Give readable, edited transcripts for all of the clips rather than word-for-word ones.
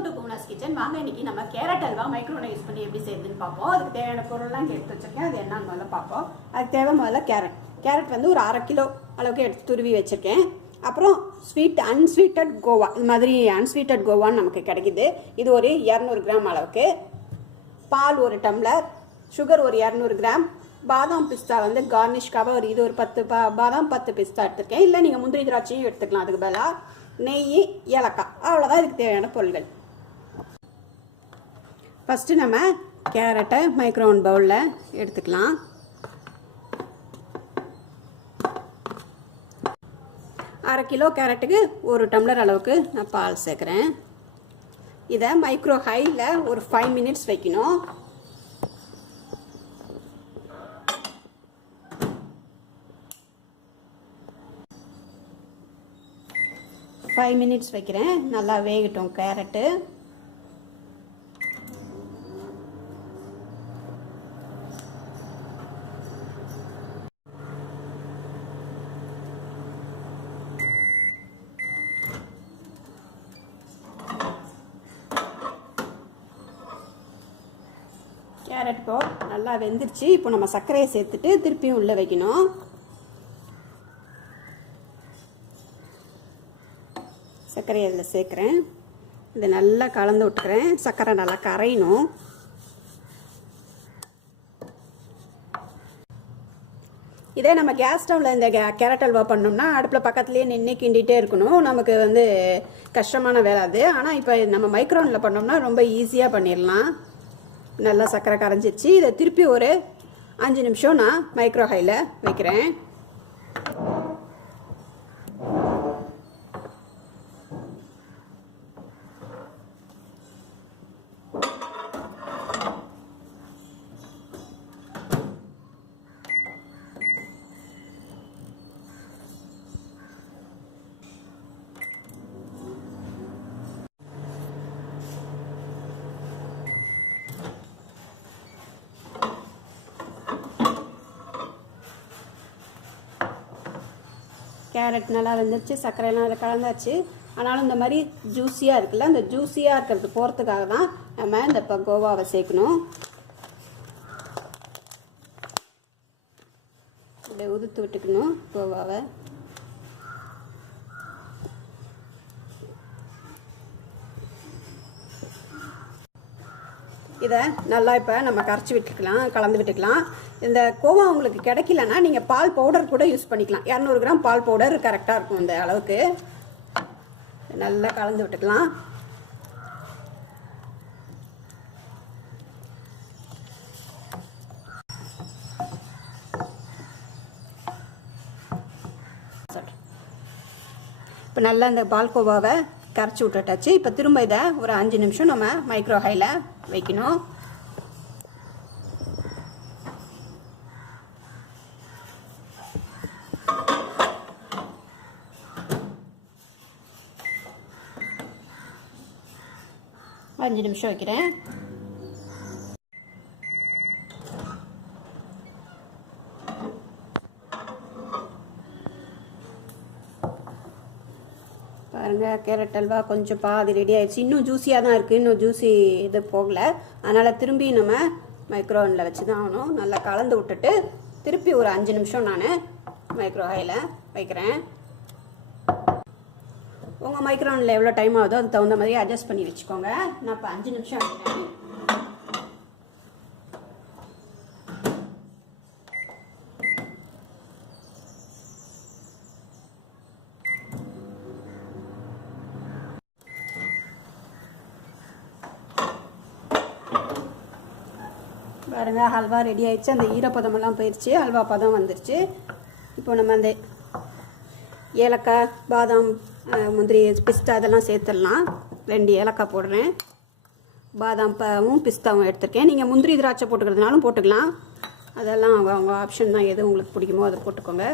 Welcome to Poona's kitchen. வாங்க இன்னைக்கு நம்ம கேரட் அல்வா மைக்ரோனை யூஸ் பண்ணி எப்படி செய்யுதுன்னு பார்ப்போம். அதுக்கு தேவையான பொருள்லாம் எடுத்து வச்சிருக்கேன். அது என்னன்னு முதல்ல பார்ப்போம். அதுக்கு தேவை முதல்ல கேரட் வந்து ஒரு 1/2 கிலோ அளவுக்கு எடுத்து துருவி வச்சிருக்கேன். அப்புறம் அன்ஸ்வீட்டட் கோவா, இது மாதிரி அன்ஸ்வீட்டட் கோவான்னு நமக்கு கிடைக்குது. இது ஒரு 200 கிராம் அளவுக்கு. பால் ஒரு டம்ளர், சுகர் ஒரு 200 கிராம், பாதாம் பிஸ்தா வந்து கார்னிஷ்காக இது ஒரு 10 பாதாம் 10 பிஸ்தா எடுத்துருக்கேன். இல்லை நீங்கள் முந்திரி திராட்சையும் எடுத்துக்கலாம் அதுக்கு பதிலாக. நெய், ஏலக்காய், அவ்வளோதான் இதுக்கு தேவையான பொருட்கள். ஃபஸ்ட்டு நம்ம கேரட்டை மைக்ரோவன் பவுலில் எடுத்துக்கலாம். அரை கிலோ கேரட்டுக்கு 1 டம்ளர் அளவுக்கு நான் பால் சேர்க்குறேன். இதை மைக்ரோ ஹையில் ஒரு 5 மினிட்ஸ் வைக்கணும். வைக்கிறேன். நல்லா வேகட்டும் கேரட்டு. கேரட் இப்போ நல்லா வெந்துருச்சு. இப்போ நம்ம சர்க்கரையை சேர்த்துட்டு திருப்பியும் உள்ள வைக்கணும். சர்க்கரை அதில் சேர்க்குறேன். இதை நல்லா கலந்து விட்டுக்கிறேன். சர்க்கரை நல்லா கரையணும். இதே நம்ம கேஸ் ஸ்டவ்வில் இந்த கேரட் அல்வா பண்ணோம்னா அடுப்பில் பக்கத்துலேயே நின்று கிண்டிகிட்டே இருக்கணும். நமக்கு வந்து கஷ்டமான வேலை அது. ஆனால் இப்போ நம்ம மைக்ரோவனில் பண்ணோம்னா ரொம்ப ஈஸியாக பண்ணிடலாம். நல்லா சர்க்கரை கரைஞ்சிருச்சு. இதை திருப்பி ஒரு 5 நிமிஷம் நான் மைக்ரோ ஹையில் வைக்கிறேன். கேரட் நல்லா வெந்துருச்சு, சர்க்கரையெல்லாம் அதில் கலந்தாச்சு. ஆனாலும் இந்த மாதிரி ஜூஸியாக இருக்குல்ல, அந்த ஜூஸியாக இருக்கிறது போகிறதுக்காக தான் நம்ம இந்த இப்போ கோவாவை சேர்க்கணும். அப்படியே உதுத்து விட்டுக்கணும் கோவாவை. இதை நல்லா இப்போ நம்ம கரைச்சி விட்டுக்கலாம், கலந்து விட்டுக்கலாம். இந்த கோவா உங்களுக்கு கிடைக்கலன்னா நீங்கள் பால் பவுடர் கூட யூஸ் பண்ணிக்கலாம். 200 கிராம் பால் பவுடர் கரெக்டாக இருக்கும் இந்த அளவுக்கு. நல்லா கலந்து விட்டுக்கலாம். இப்போ நல்லா இந்த பால் கோவாவை கரைச்சி விட்டுட்டாச்சு. இப்போ திரும்ப இதை ஒரு 5 நிமிஷம் நம்ம மைக்ரோ ஹையில் வைக்கணும். அஞ்சு நிமிஷம் வைக்கிறேன். பாருங்கள், கேரட் அல்வா கொஞ்சம் பாதி ரெடி ஆயிடுச்சு. இன்னும் ஜூஸியாக தான் இருக்குது, இன்னும் ஜூஸி இது போகலை. அதனால் திரும்பி நம்ம மைக்ரோவனில் வச்சு தான் ஆகணும். நல்லா கலந்து விட்டுட்டு திருப்பி ஒரு 5 நிமிஷம் நான் மைக்ரோ ஹையில் வைக்கிறேன். உங்கள் மைக்ரோவனில் எவ்வளோ டைம் ஆகுதோ அதுக்கு தகுந்த மாதிரி அட்ஜஸ்ட் பண்ணி வச்சுக்கோங்க. நான் இப்போ 5 நிமிஷம் வைக்கிறேன். பாருங்க, ஹல்வா ரெடி ஆயிடுச்சு. அந்த ஈரப்பதமெல்லாம் போயிடுச்சு, ஹல்வா பதம் வந்துருச்சு. இப்போ நம்ம அந்த ஏலக்காய், பாதாம், முந்திரி, பிஸ்தா இதெல்லாம் சேர்த்துடலாம். 2 ஏலக்காய் போடுறேன். பாதாம் பிஸ்தாவும் எடுத்துருக்கேன். நீங்கள் முந்திரி திராட்சை போட்டுக்கிறதுனாலும் போட்டுக்கலாம். அதெல்லாம் அவங்க ஆப்ஷன் தான், எது உங்களுக்கு பிடிக்குமோ அதை போட்டுக்கோங்க.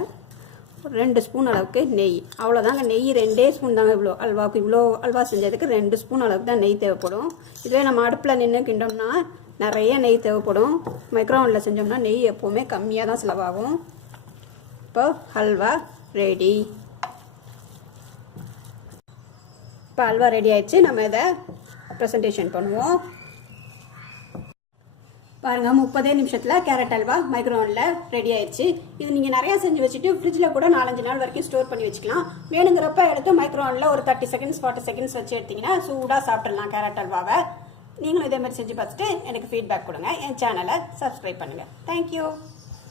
ஒரு 2 ஸ்பூன் அளவுக்கு நெய், அவ்வளோதாங்க. நெய் 2 ஸ்பூன் தாங்க. இவ்வளோ அல்வா செஞ்சதுக்கு 2 ஸ்பூன் அளவுக்கு தான் நெய் தேவைப்படும். இதுவே நம்ம அடுப்பில் நின்று கிண்டோம்னா நிறைய நெய் தேவைப்படும். மைக்ரோவனில் செஞ்சோம்னா நெய் எப்போவுமே கம்மியாக தான் செலவாகும். இப்போ ஹல்வா ரெடி. இப்போ அல்வா ரெடி ஆயிடுச்சு. நம்ம இதை ப்ரெசன்டேஷன் பண்ணுவோம். பாருங்கள் 30 நிமிஷத்தில் கேரட் அல்வா மைக்ரோவனில் ரெடி ஆயிடுச்சு. இது நீங்கள் நிறையா செஞ்சு வச்சுட்டு ஃப்ரிட்ஜில் கூட 4-5 நாள் வரைக்கும் ஸ்டோர் பண்ணி வச்சுக்கலாம். வேணுங்கிறப்ப எடுத்து மைக்ரோவனில் ஒரு 30 செகண்ட்ஸ் 40 செகண்ட்ஸ் வச்சு எடுத்திங்கன்னா சூடாக சாப்பிட்றலாம் கேரட் அல்வாவை. நீங்களும் இதே மாதிரி செஞ்சு பார்த்துட்டு எனக்கு ஃபீட்பேக் கொடுங்க. என் சேனலை சப்ஸ்கிரைப் பண்ணுங்கள். தேங்க்யூ.